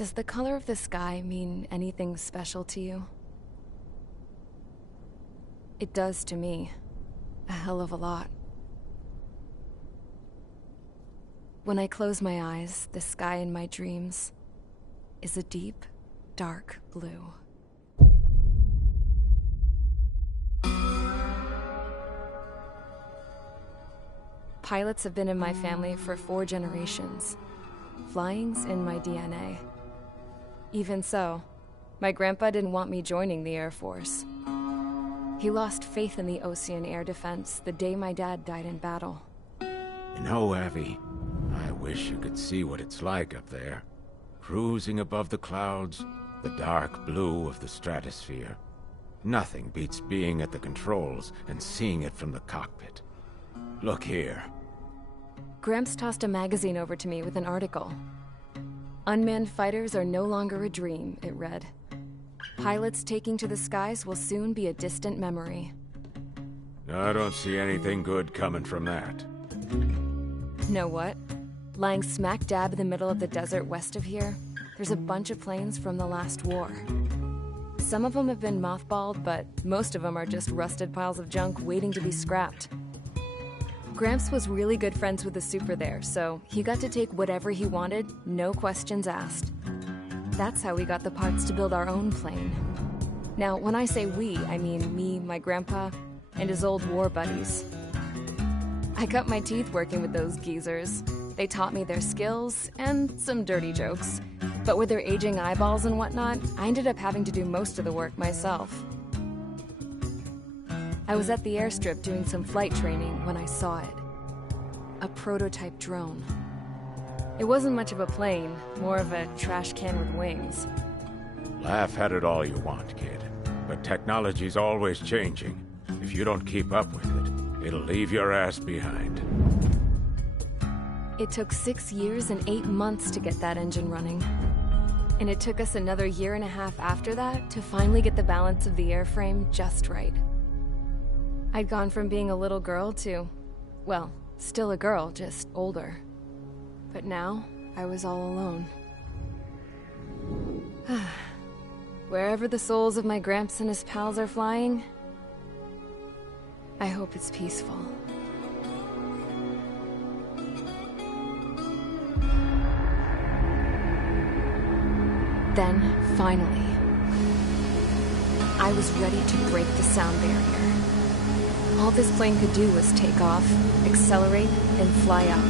Does the color of the sky mean anything special to you? It does to me. A hell of a lot. When I close my eyes, the sky in my dreams is a deep, dark blue. Pilots have been in my family for 4 generations. Flying's in my DNA. Even so, my grandpa didn't want me joining the Air Force. He lost faith in the Ocean Air Defense the day my dad died in battle. You know, Abby, I wish you could see what it's like up there. Cruising above the clouds, the dark blue of the stratosphere. Nothing beats being at the controls and seeing it from the cockpit. Look here. Gramps tossed a magazine over to me with an article. Unmanned fighters are no longer a dream, it read. Pilots taking to the skies will soon be a distant memory. I don't see anything good coming from that. Know what? Lying smack dab in the middle of the desert west of here, there's a bunch of planes from the last war. Some of them have been mothballed, but most of them are just rusted piles of junk waiting to be scrapped. Gramps was really good friends with the super there, so he got to take whatever he wanted, no questions asked. That's how we got the parts to build our own plane. Now, when I say we, I mean me, my grandpa, and his old war buddies. I cut my teeth working with those geezers. They taught me their skills, and some dirty jokes. But with their aging eyeballs and whatnot, I ended up having to do most of the work myself. I was at the airstrip doing some flight training when I saw it. A prototype drone. It wasn't much of a plane, more of a trash can with wings. Laugh at it all you want, kid. But technology's always changing. If you don't keep up with it, it'll leave your ass behind. It took 6 years and 8 months to get that engine running. And it took us another 1.5 years after that to finally get the balance of the airframe just right. I'd gone from being a little girl to, well, still a girl, just older. But now, I was all alone. Wherever the souls of my Gramps and his pals are flying, I hope it's peaceful. Then, finally, I was ready to break the sound barrier. All this plane could do was take off, accelerate, and fly up.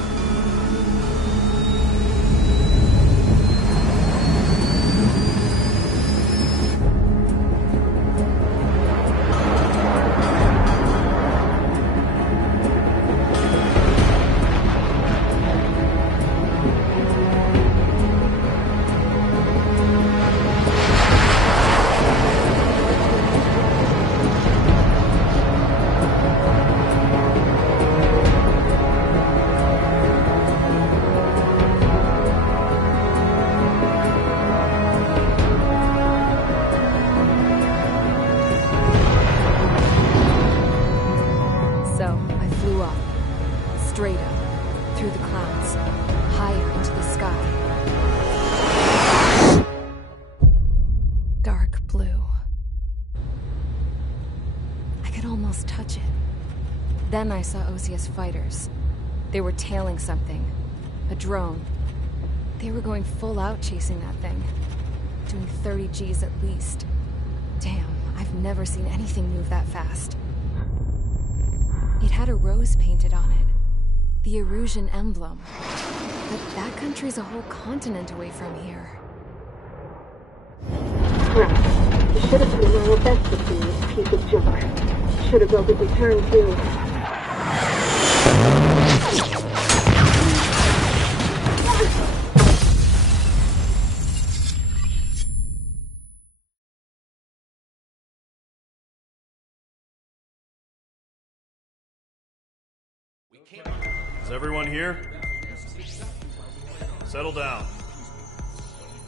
Then I saw Osia's fighters. They were tailing something. A drone. They were going full out chasing that thing. Doing 30 Gs at least. Damn, I've never seen anything move that fast. It had a rose painted on it. The Erusian emblem. But that country's a whole continent away from here. Right. You should have been my best with this piece of junk. Should have built a return too. Is everyone here? Settle down.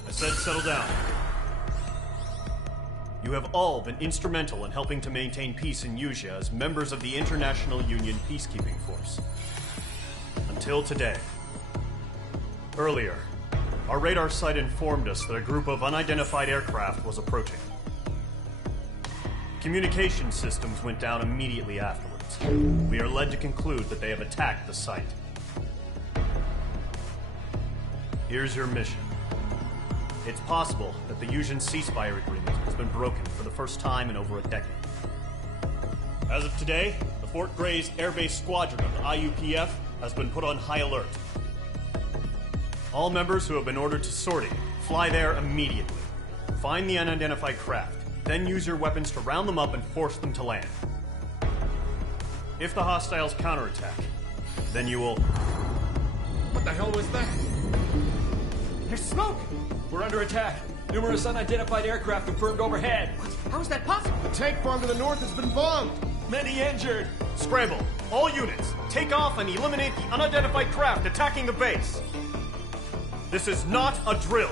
I said settle down. You have all been instrumental in helping to maintain peace in Usea as members of the International Union Peacekeeping Force. Until today. Earlier, Our radar site informed us that a group of unidentified aircraft was approaching. Communication systems went down immediately afterwards. We are led to conclude that they have attacked the site. Here's your mission. It's possible that the Yuuzhan ceasefire agreement has been broken for the first time in over a decade. As of today, the Fort Gray's Air Base Squadron of the IUPF has been put on high alert. All members who have been ordered to sortie, fly there immediately. Find the unidentified craft, then use your weapons to round them up and force them to land. If the hostiles counterattack, then you will... What the hell was that? There's smoke! We're under attack. Numerous unidentified aircraft confirmed overhead. How is that possible? The tank farm to the north has been bombed. Many injured. Scramble! All units, take off and eliminate the unidentified craft attacking the base. This is not a drill.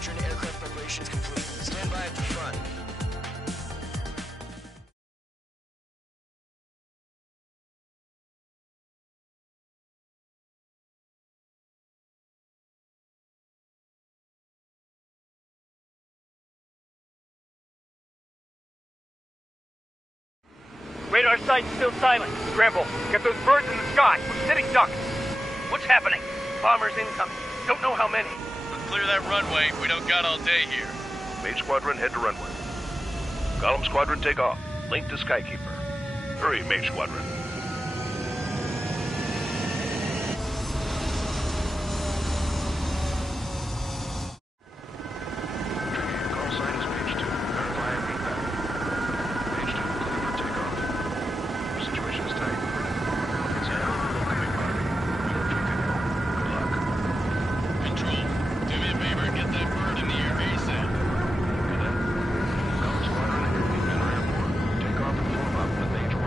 Aircraft preparations complete. Stand by at the front. Radar site's still silent. Scramble. Get those birds in the sky. We're sitting ducks. What's happening? Bombers incoming. Don't know how many. Clear that runway. We don't got all day here. Mage Squadron, head to runway. Column Squadron, take off. Link to Skykeeper. Hurry, Mage Squadron. Call sign is Mage 2. Verify and feedback. Mage 2, clear for takeoff. Situation is tight. It's an incoming body. You're triggered. Good luck. Control, do me a favor and get that bird in the air ASAP. Cadet. Column Squadron, we've been airborne. Take off and form up with Mage 1.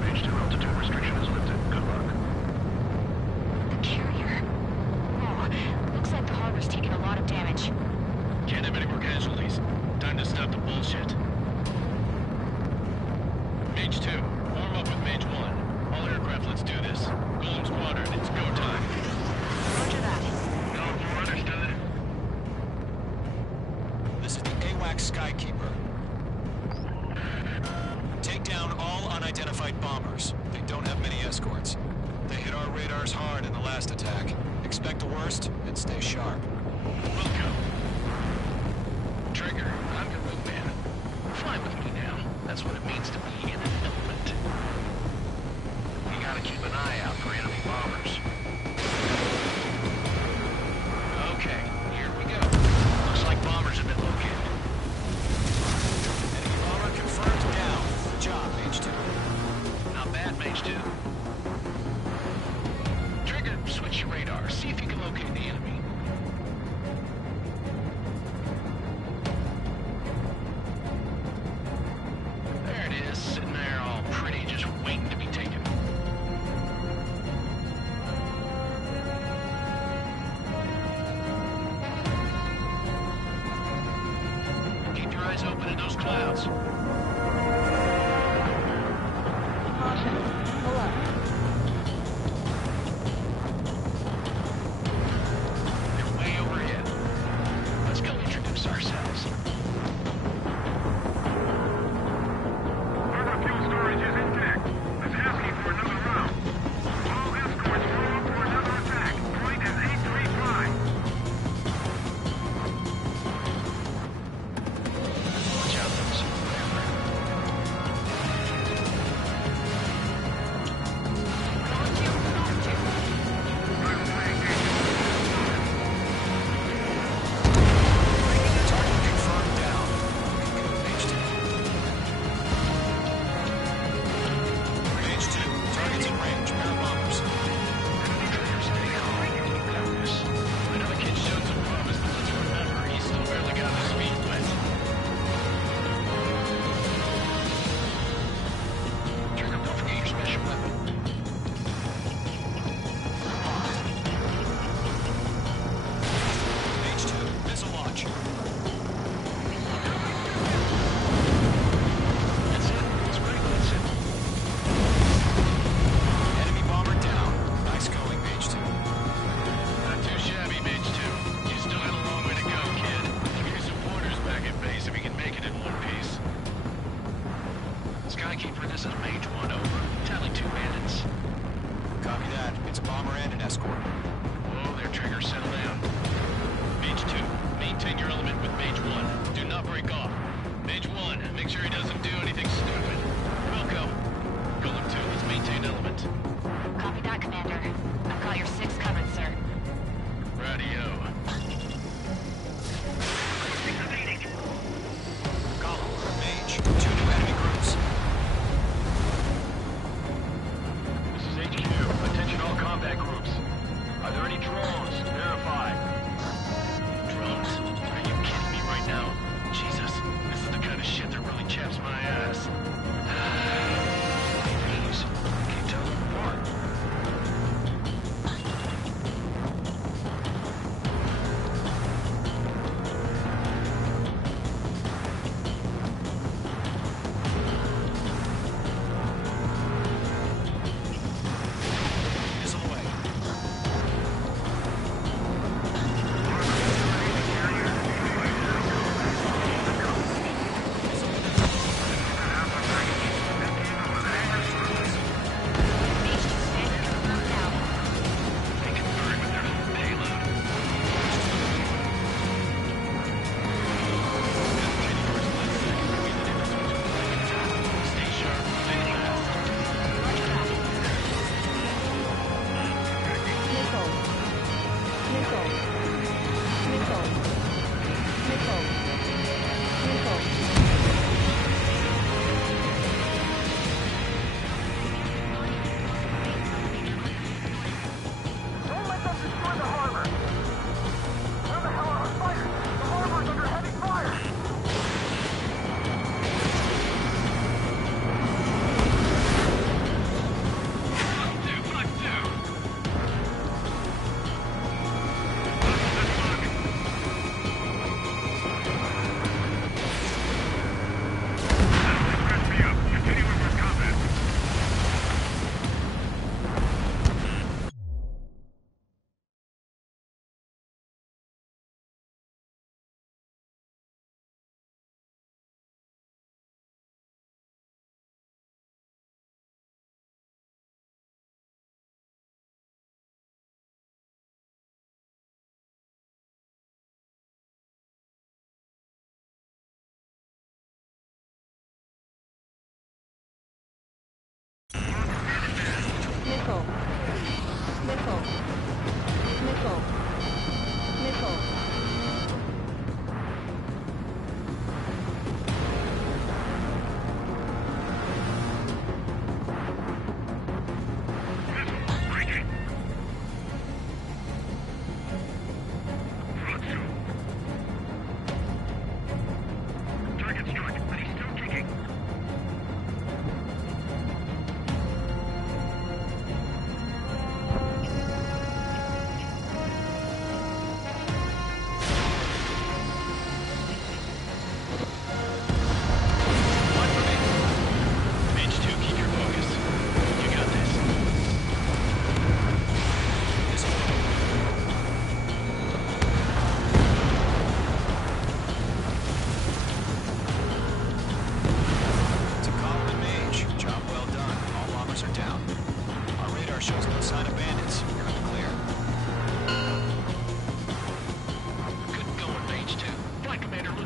Mage 2 altitude restriction is lifted. Good luck. Carrier. Oh, looks like the harbor's taken a lot of damage. Can't have any more casualties. Time to stop the bullshit. Mage 2, warm up with Mage 1. All aircraft, let's do this. Golem Squadron, it's go time. Roger that. No, understood. This is the AWACS Skykeeper. Take down all unidentified bombers. They don't have many escorts. They hit our radars hard in the last attack. Expect the worst and stay sharp. Welcome. Trigger, I'm your wingman. Fly with me now. That's what it means to be in an element. You gotta keep an eye out for enemy bombers. Okay, here we go. Looks like bombers have been located. Enemy bomber confirmed down. Good job, Mage 2. Not bad, Mage 2. Trigger, switch your radar. See if you can locate the enemy. There it is, sitting there all pretty, just waiting to be taken. Keep your eyes open in those clouds. Caution. Alert.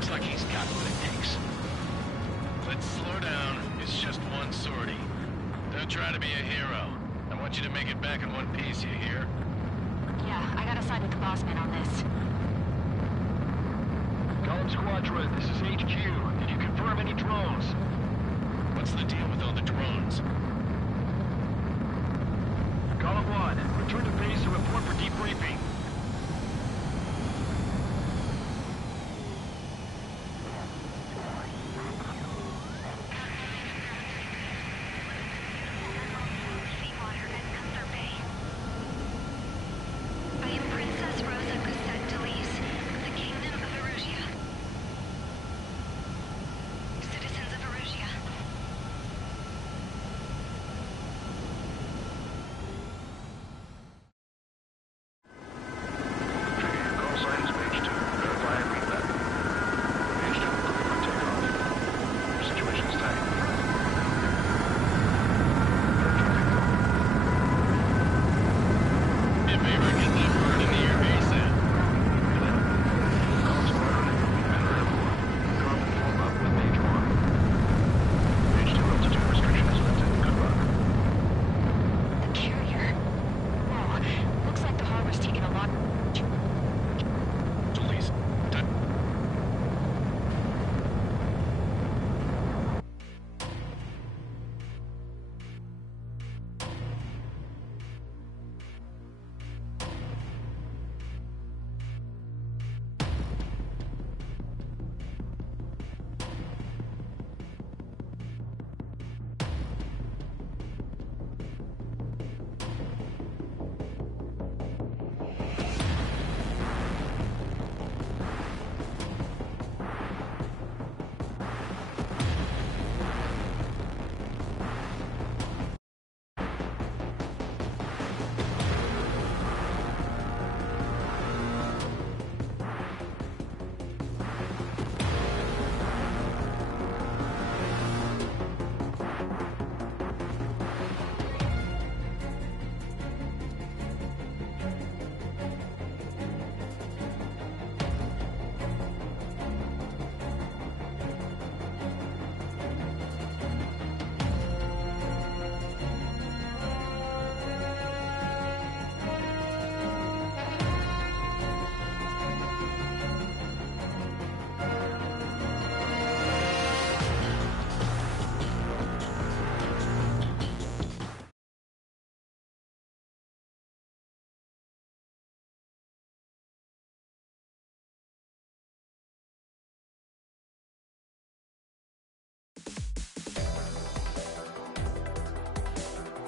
Looks like he's got what it takes. Let's slow down. It's just one sortie. Don't try to be a hero. I want you to make it back in one piece, you hear? Yeah, I gotta side with the boss man on this. Column Squadron, this is HQ. Did you confirm any drones? What's the deal with all the drones? Column 1, return to base and report for debriefing.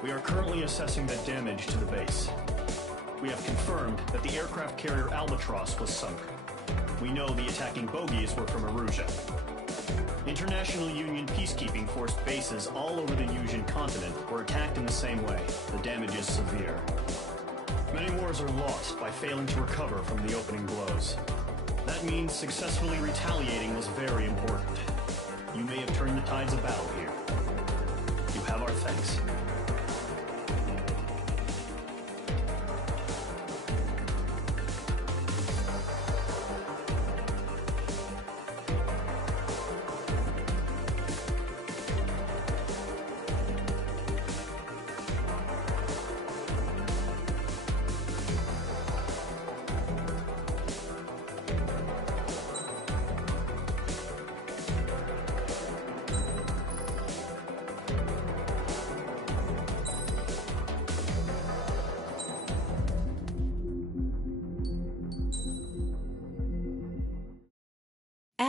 We are currently assessing the damage to the base. We have confirmed that the aircraft carrier Albatross was sunk. We know the attacking bogies were from Erusia. International Union peacekeeping force bases all over the Yusian continent were attacked in the same way. The damage is severe. Many wars are lost by failing to recover from the opening blows. That means successfully retaliating was very important. You may have turned the tides of battle here. You have our thanks.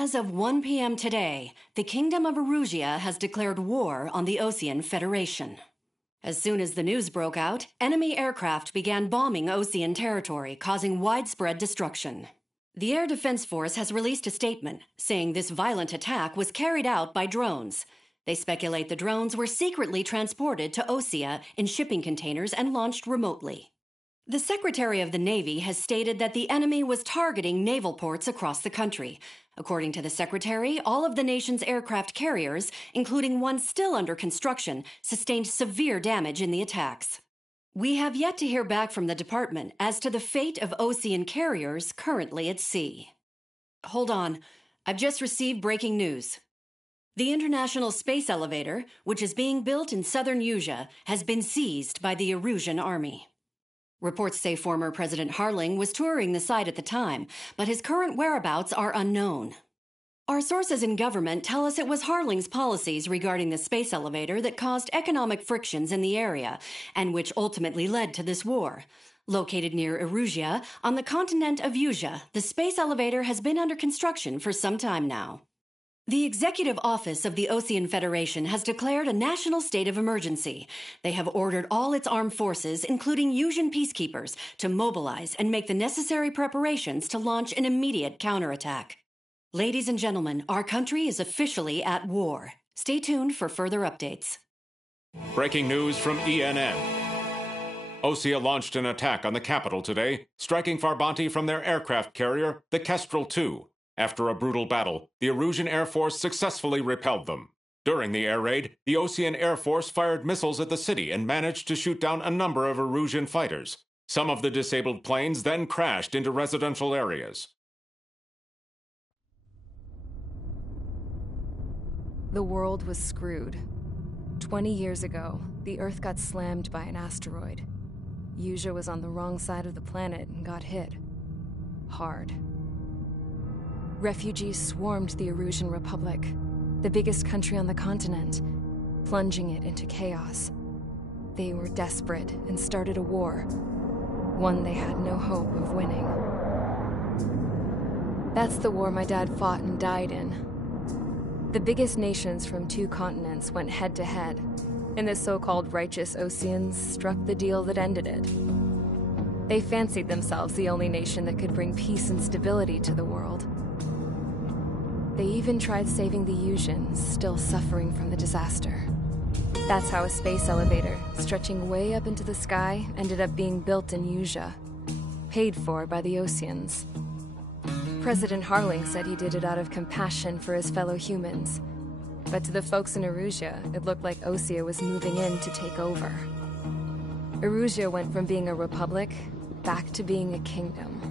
As of 1 p.m. today, the Kingdom of Erusia has declared war on the Osean Federation. As soon as the news broke out, enemy aircraft began bombing Osean territory, causing widespread destruction. The Air Defense Force has released a statement saying this violent attack was carried out by drones. They speculate the drones were secretly transported to Osea in shipping containers and launched remotely. The Secretary of the Navy has stated that the enemy was targeting naval ports across the country. According to the Secretary, all of the nation's aircraft carriers, including one still under construction, sustained severe damage in the attacks. We have yet to hear back from the department as to the fate of Osean carriers currently at sea. Hold on. I've just received breaking news. The International Space Elevator, which is being built in southern Usea, has been seized by the Erusian army. Reports say former President Harling was touring the site at the time, but his current whereabouts are unknown. Our sources in government tell us it was Harling's policies regarding the space elevator that caused economic frictions in the area, and which ultimately led to this war. Located near Erusea, on the continent of Usea, the space elevator has been under construction for some time now. The Executive Office of the Ocean Federation has declared a national state of emergency. They have ordered all its armed forces, including Usian peacekeepers, to mobilize and make the necessary preparations to launch an immediate counterattack. Ladies and gentlemen, our country is officially at war. Stay tuned for further updates. Breaking news from ENN. Osea launched an attack on the capital today, striking Farbanti from their aircraft carrier, the Kestrel II. After a brutal battle, the Erusian Air Force successfully repelled them. During the air raid, the Ocean Air Force fired missiles at the city and managed to shoot down a number of Erusian fighters. Some of the disabled planes then crashed into residential areas. The world was screwed. 20 years ago, the Earth got slammed by an asteroid. Usea was on the wrong side of the planet and got hit. Hard. Refugees swarmed the Erusian Republic, the biggest country on the continent, plunging it into chaos. They were desperate and started a war, one they had no hope of winning. That's the war my dad fought and died in. The biggest nations from 2 continents went head-to-head, and the so-called righteous Oceans struck the deal that ended it. They fancied themselves the only nation that could bring peace and stability to the world. They even tried saving the Usians, still suffering from the disaster. That's how a space elevator, stretching way up into the sky, ended up being built in Usea, paid for by the Oceans. President Harling said he did it out of compassion for his fellow humans. But to the folks in Erusea, it looked like Osea was moving in to take over. Erusea went from being a republic back to being a kingdom.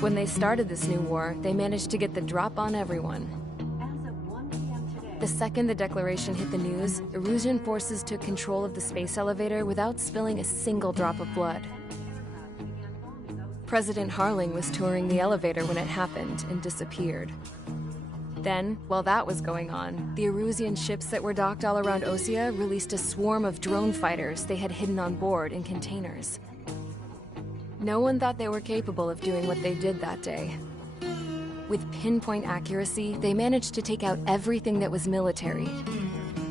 When they started this new war, they managed to get the drop on everyone. The second the declaration hit the news, Erusian forces took control of the space elevator without spilling a single drop of blood. President Harling was touring the elevator when it happened and disappeared. Then, while that was going on, the Erusian ships that were docked all around Osea released a swarm of drone fighters they had hidden on board in containers. No one thought they were capable of doing what they did that day. With pinpoint accuracy, they managed to take out everything that was military,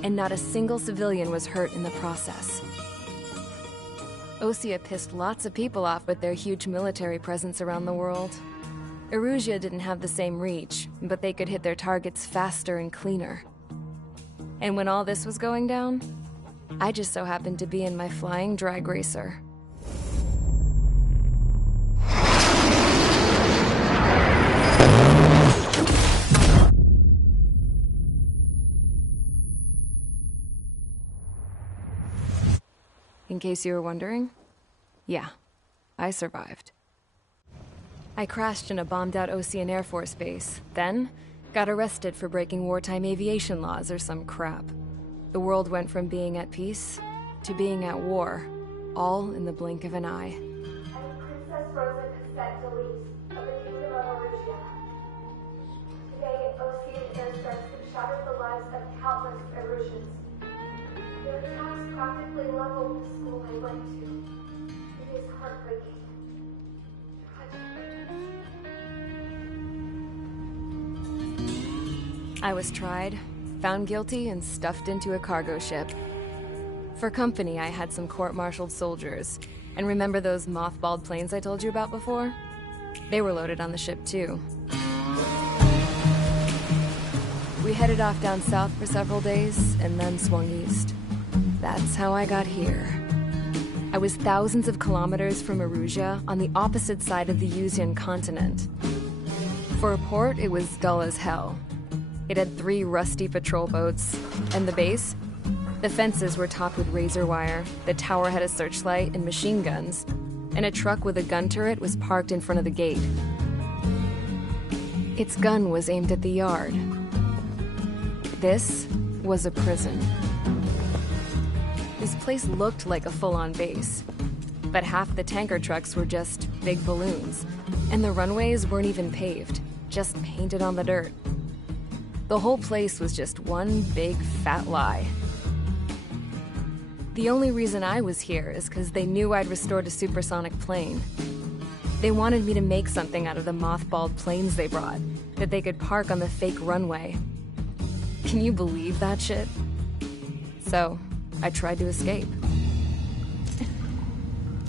and not a single civilian was hurt in the process. Osea pissed lots of people off with their huge military presence around the world. Erusea didn't have the same reach, but they could hit their targets faster and cleaner. And when all this was going down, I just so happened to be in my flying drag racer. In case you were wondering, yeah, I survived. I crashed in a bombed-out Ocean Air Force base, then got arrested for breaking wartime aviation laws or some crap. The world went from being at peace to being at war, all in the blink of an eye. Princess Rosa Cassette Delete of the Kingdom of Erusea. Today, Ocean airstrikes have shattered the lives of countless Erusians. Their attacks practically leveled the school I went to. It is heartbreaking. I was tried, found guilty, and stuffed into a cargo ship. For company, I had some court-martialed soldiers. And remember those mothballed planes I told you about before? They were loaded on the ship, too. We headed off down south for several days, and then swung east. That's how I got here. I was thousands of kilometers from Erusea, on the opposite side of the Usian continent. For a port, it was dull as hell. It had 3 rusty patrol boats, and the base? The fences were topped with razor wire, the tower had a searchlight and machine guns, and a truck with a gun turret was parked in front of the gate. Its gun was aimed at the yard. This was a prison. This place looked like a full-on base, but half the tanker trucks were just big balloons, and the runways weren't even paved, just painted on the dirt. The whole place was just one big fat lie. The only reason I was here is because they knew I'd restored a supersonic plane. They wanted me to make something out of the mothballed planes they brought, that they could park on the fake runway. Can you believe that shit? So, I tried to escape.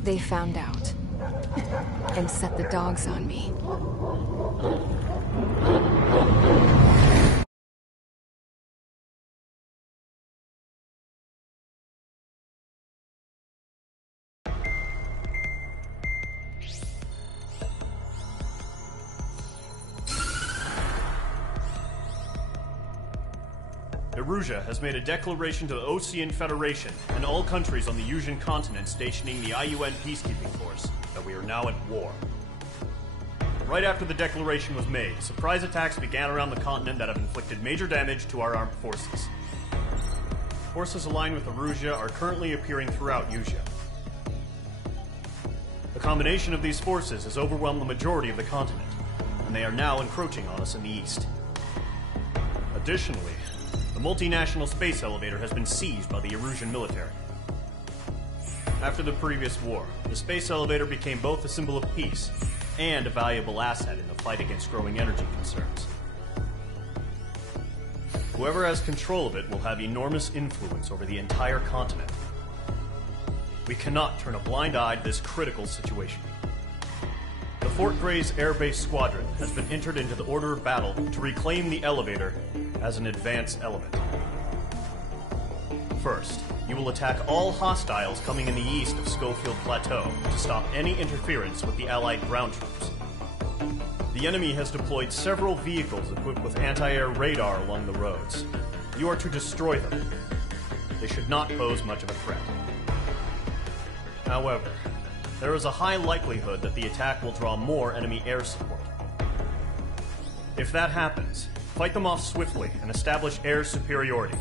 They found out, and set the dogs on me. Erusia has made a declaration to the Ocean Federation and all countries on the Yusian continent stationing the IUN peacekeeping force that we are now at war. Right after the declaration was made, surprise attacks began around the continent that have inflicted major damage to our armed forces. Forces aligned with Erusia are currently appearing throughout Yusia. The combination of these forces has overwhelmed the majority of the continent, and they are now encroaching on us in the east. Additionally, the multinational space elevator has been seized by the Erusian military. After the previous war, the space elevator became both a symbol of peace and a valuable asset in the fight against growing energy concerns. Whoever has control of it will have enormous influence over the entire continent. We cannot turn a blind eye to this critical situation. The Fort Gray's Air Base Squadron has been entered into the order of battle to reclaim the elevator as an advance element. First, you will attack all hostiles coming in the east of Schofield Plateau to stop any interference with the Allied ground troops. The enemy has deployed several vehicles equipped with anti-air radar along the roads. You are to destroy them. They should not pose much of a threat. However, there is a high likelihood that the attack will draw more enemy air support. If that happens, fight them off swiftly and establish air superiority.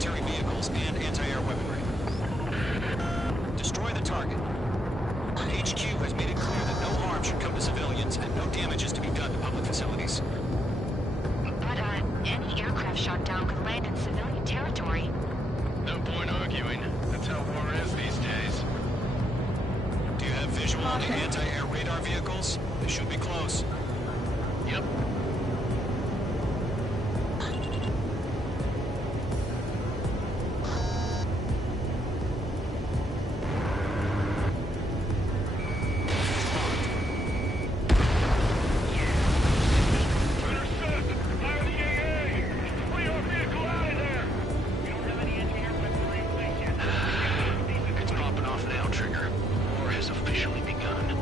military vehicles and anti-air weaponry. Destroy the target. HQ has made it clear that no harm should come to civilians and no damage is to be done to public facilities. But, any aircraft shot down could land in civilian territory. No point arguing. That's how war is these days. Do you have visual on the anti-air radar vehicles? They should be close. Yep. It's popping off now, Trigger. War has officially begun.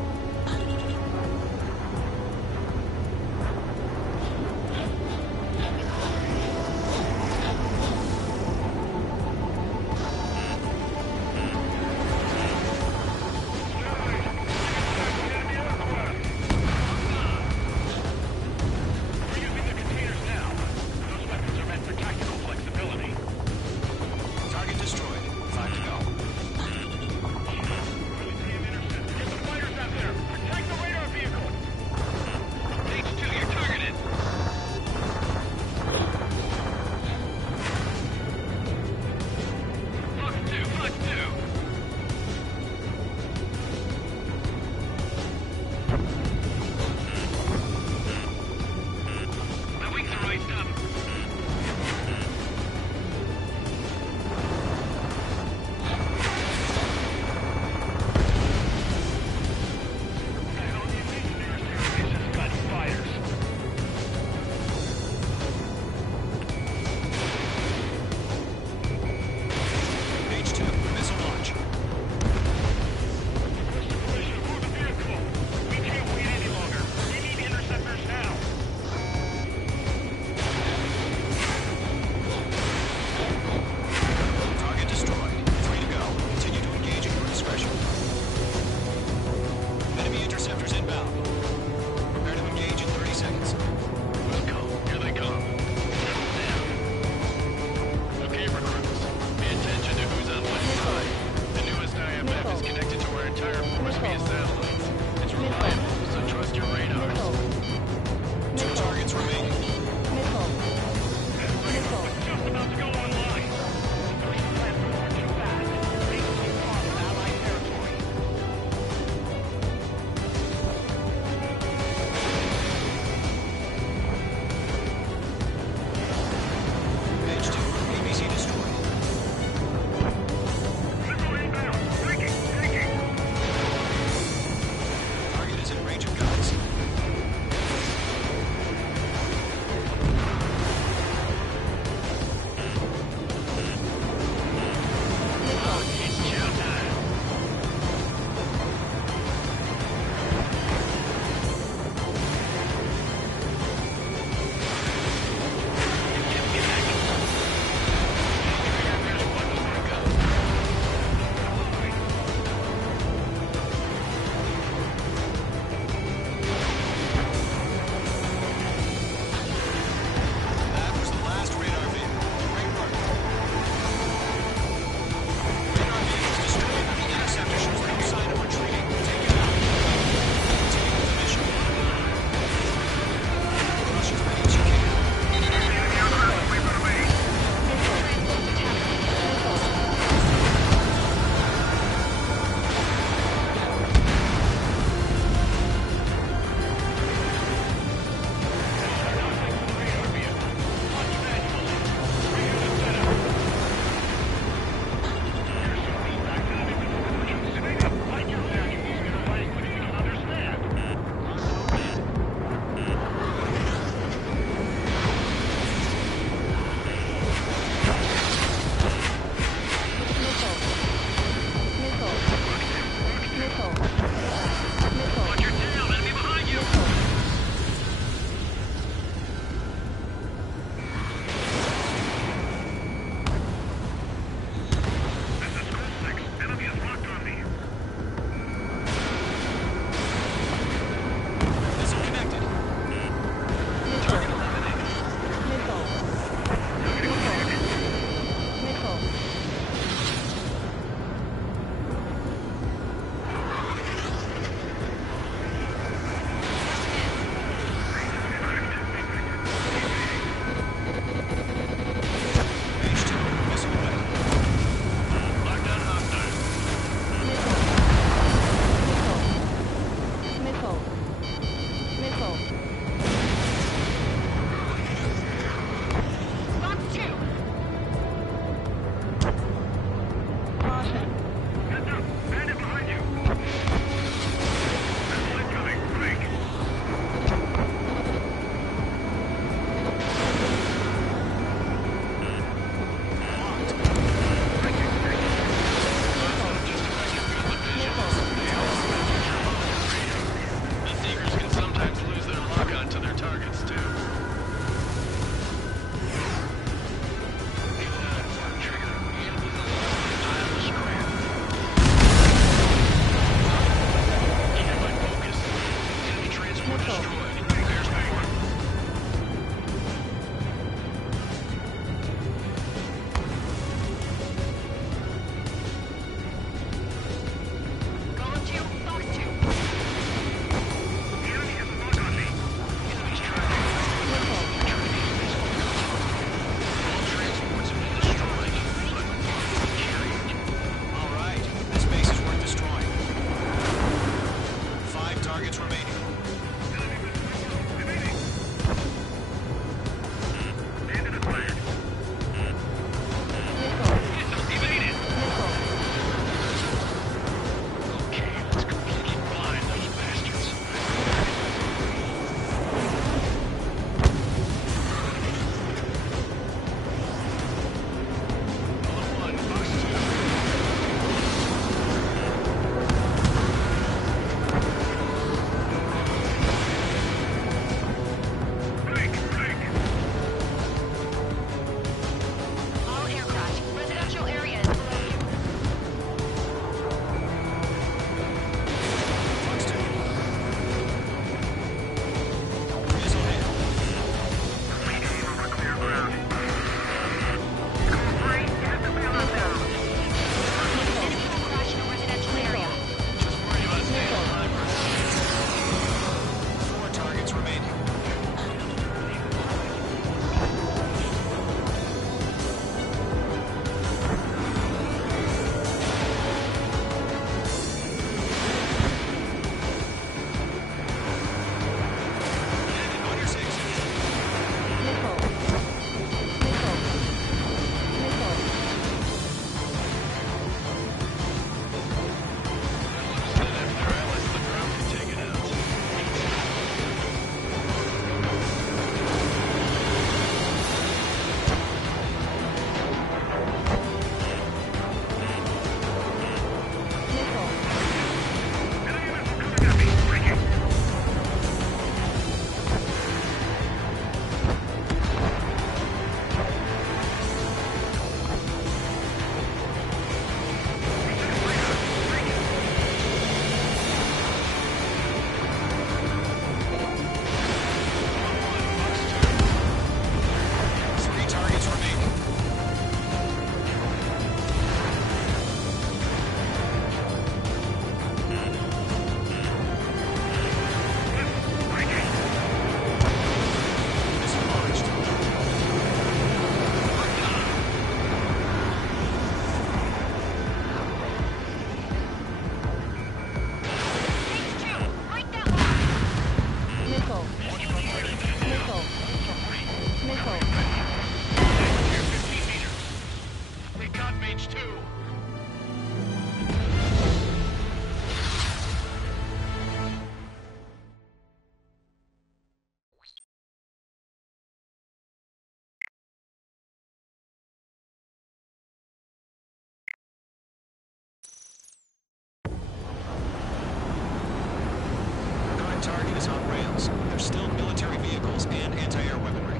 target is on rails. There's still military vehicles and anti-air weaponry.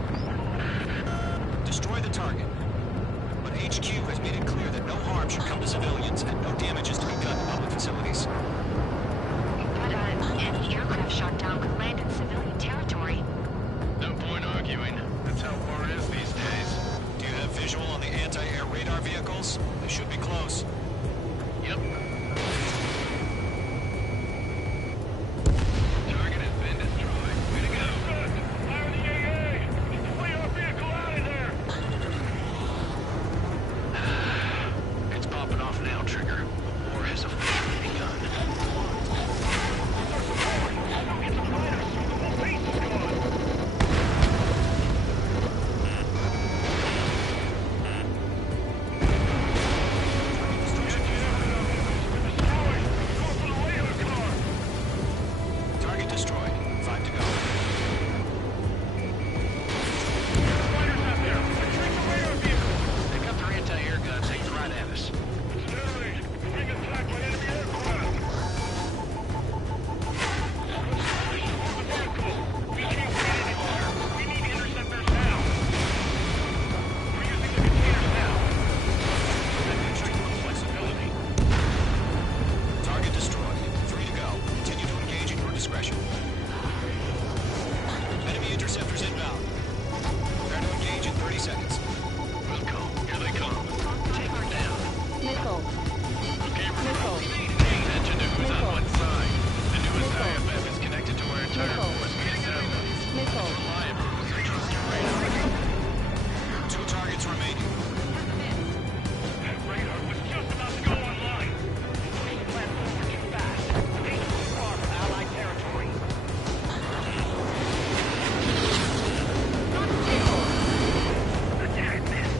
Destroy the target. But HQ has made it clear that no harm should Interceptors inbound. Prepare to engage in 30 seconds. Wilco, here they come. Take her down. Missile. Okay, Missile. attention to who's on one side. The newest IFF is connected to our entire force via satellite. Missile. Reliable, so trust your radar. 2 targets remaining. That radar was just about to go online. Push the plan forward too fast. Take too far from Allied territory. Attack missed.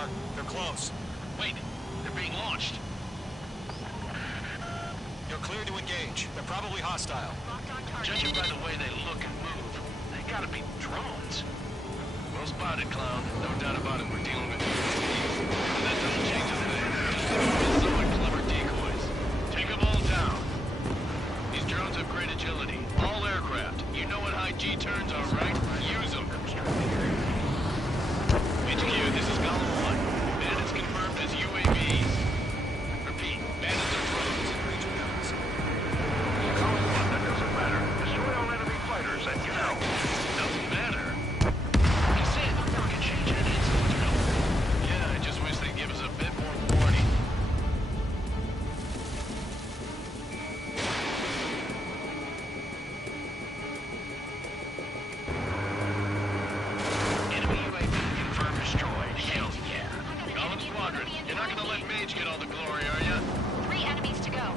radar. They're close. Wait, they're being launched. You're clear to engage. They're probably hostile. Judging by the way they look and move, they gotta be drones. Well spotted, clown. No doubt about it, we're dealing with and that doesn't change a thing. Somewhat clever decoys. Take them all down. These drones have great agility. All aircraft. You know what high G turns are, right? Use them. HQ, this is Column 1. Bandits confirmed as UAVs. Repeat, bandits are drones. Column 1, that doesn't matter. Destroy all enemy fighters and get out. Doesn't matter. He said we can change evidence so much help. Yeah, I just wish they'd give us a bit more warning. Enemy UAV confirmed destroyed. Hell yeah. Column Squadron, you're not gonna let Mage get all the glory, are ya? 3 enemies to go.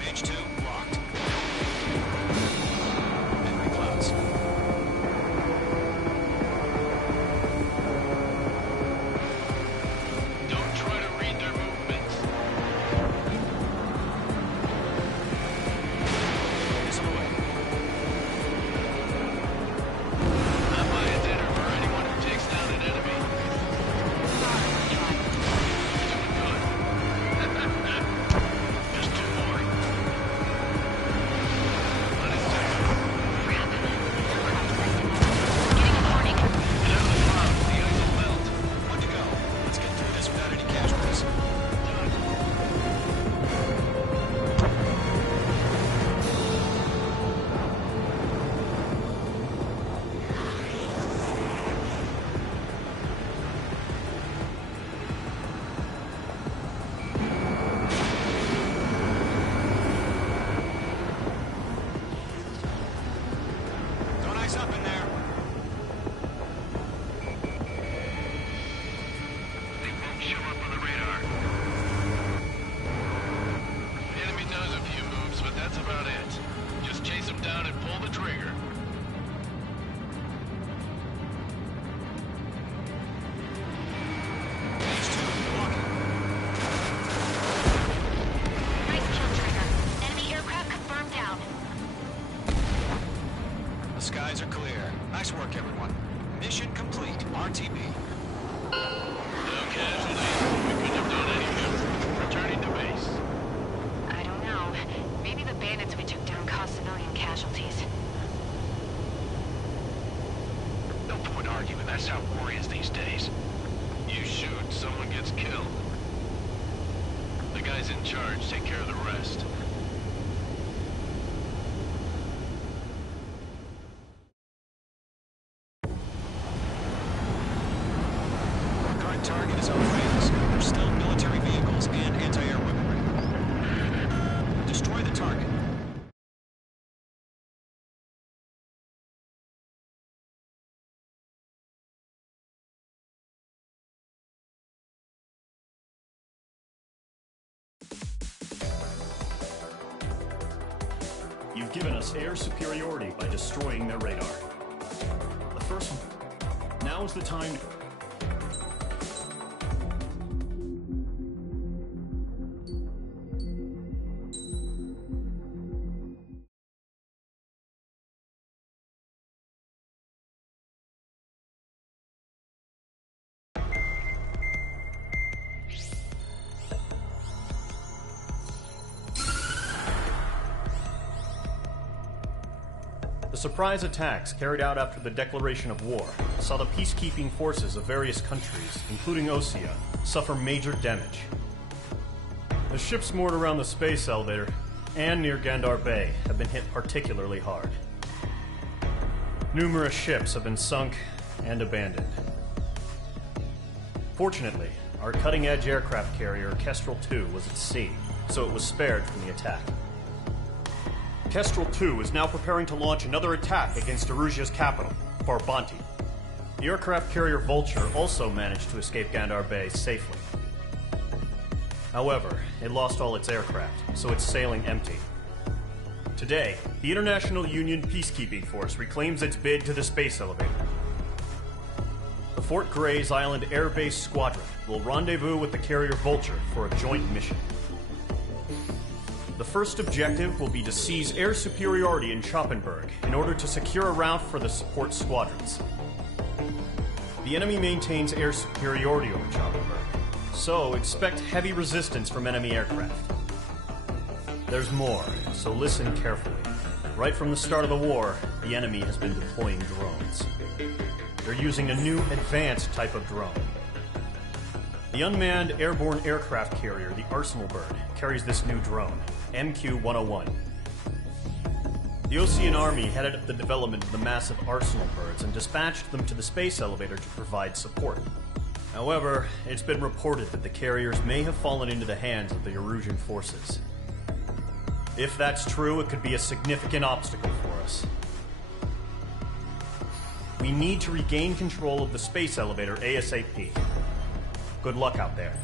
Mage 2, locked. Enemy clouds. Don't try to read their movements. Missile away. Not buy a dinner for anyone who takes down an enemy. Doing good. Just 2 more. Let us take it. Getting a warning. Get out of the clouds. The ice will melt. One to go. Let's get through this without any casualties. Don't ice up in there. They won't show up on the radar. The enemy does a few moves, but that's about it. Just chase them down and pull the trigger. Mage 2, walking. Nice kill, Trigger. Enemy aircraft confirmed down. The skies are clear. Nice work, everyone. Mission complete. RTB. No casualties. We couldn't have done any more. Returning to base. I don't know. Maybe the bandits we took down caused civilian casualties. No point arguing. That's how war is these days. You shoot, someone gets killed. The guys in charge take care of the rest. Current target is on rails. There's still military vehicles and anti-air weaponry. Destroy the target. You've given us air superiority by destroying their radar. The first one. Now is the time. The surprise attacks carried out after the declaration of war saw the peacekeeping forces of various countries, including Osea, suffer major damage. The ships moored around the space elevator and near Gandar Bay have been hit particularly hard. Numerous ships have been sunk and abandoned. Fortunately, our cutting-edge aircraft carrier Kestrel II was at sea, so it was spared from the attack. Kestrel II is now preparing to launch another attack against Erusia's capital, Farbanti. The aircraft carrier Vulture also managed to escape Gandar Bay safely. However, it lost all its aircraft, so it's sailing empty. Today, the International Union Peacekeeping Force reclaims its bid to the space elevator. The Fort Gray's Island Air Base Squadron will rendezvous with the carrier Vulture for a joint mission. The first objective will be to seize air superiority in Schoppenberg in order to secure a route for the support squadrons. The enemy maintains air superiority over Schoppenberg, so expect heavy resistance from enemy aircraft. There's more, so listen carefully. Right from the start of the war, the enemy has been deploying drones. They're using a new advanced type of drone. The unmanned airborne aircraft carrier, the Arsenal Bird, carries this new drone, MQ-101. The Osean Army headed up the development of the massive Arsenal Birds and dispatched them to the space elevator to provide support. However, it's been reported that the carriers may have fallen into the hands of the Erusian forces. If that's true, it could be a significant obstacle for us. We need to regain control of the space elevator ASAP. Good luck out there.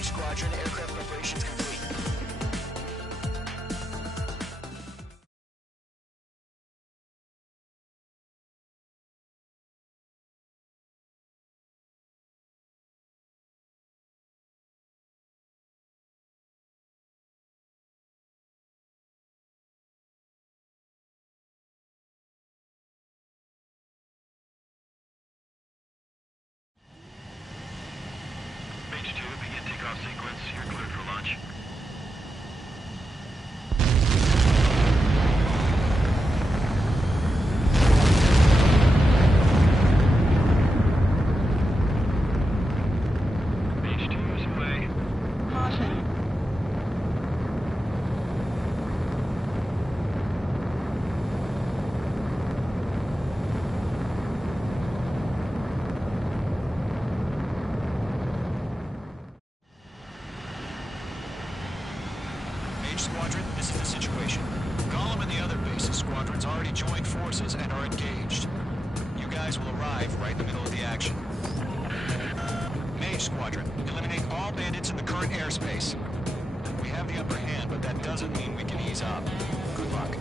Squadron aircraft preparations complete. Begin takeoff sequence. You're cleared for launch. Mage Squadron, this is the situation. Golem and the other bases squadrons already joined forces and are engaged. You guys will arrive right in the middle of the action. Mage Squadron, eliminate all bandits in the current airspace. We have the upper hand, but that doesn't mean we can ease up. Good luck.